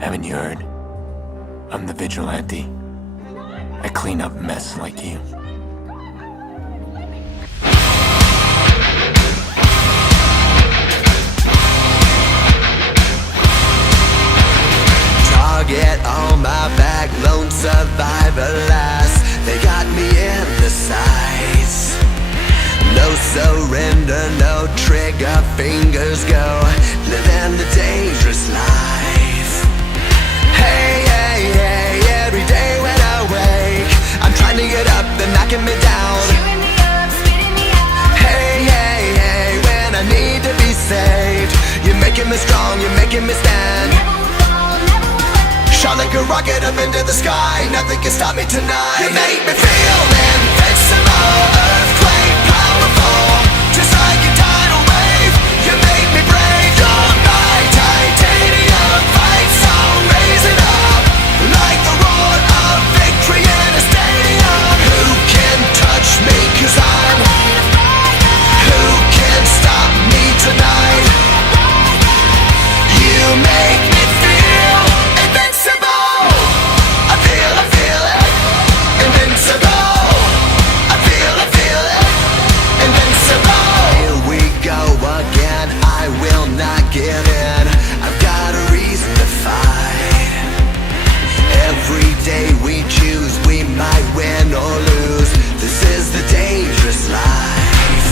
Haven't you heard? I'm the vigilante. I clean up mess like you. Target on my back, lone survivor last. They got me in the sights. No surrender, no trigger, fingers go. Living the dangerous life. Hey, hey, hey, every day when I wake, I'm trying to get up, they're knocking me down. Chewing me up, spitting me out. Hey, hey, hey, when I need to be saved, you're making me strong, you're making me stand. Never will fall, never will end. Shot like a rocket up into the sky, nothing can stop me tonight. You make me feel invincible, earthquake powerful, just like a tidal wave. You make me brave, you're my titanium fight song, raising up like the roar of victory in a stadium. Who can touch me, 'cause I'm Made of fire, who can stop me tonight? You make me feel invincible. I feel it, invincible. I feel it, invincible. Here we go again, I will not give in. I've got a reason to fight. Every day we choose, we might win or lose. This is the dangerous life.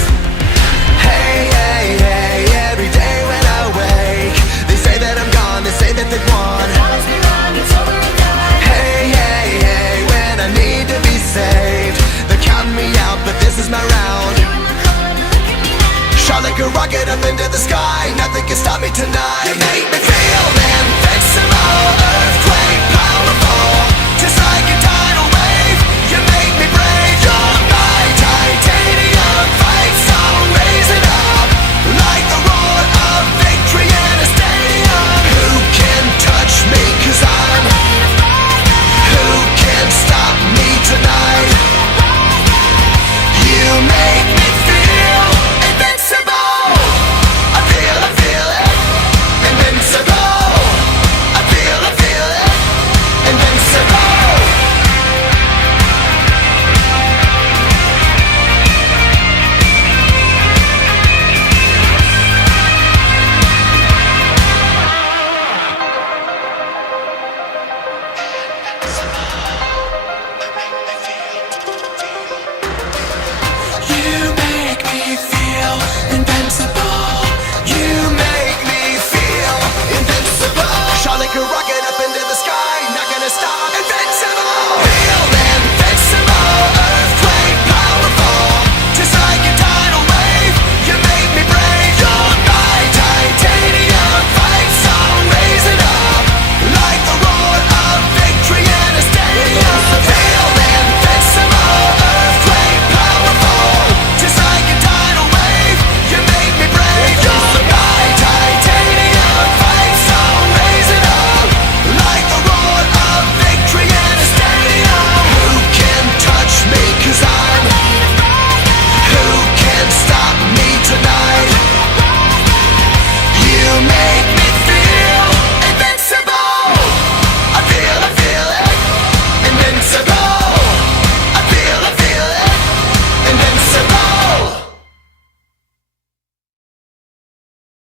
Hey, hey, hey, every day when I wake, they say that I'm gone, they say that they've won. promise me wrong, it's over and done. Hey, hey, hey, when I need to be saved, they're counting me out, but this is my round. You in the corner, look at me now. Shot like a rocket up into the sky, nothing can stop me tonight. You make me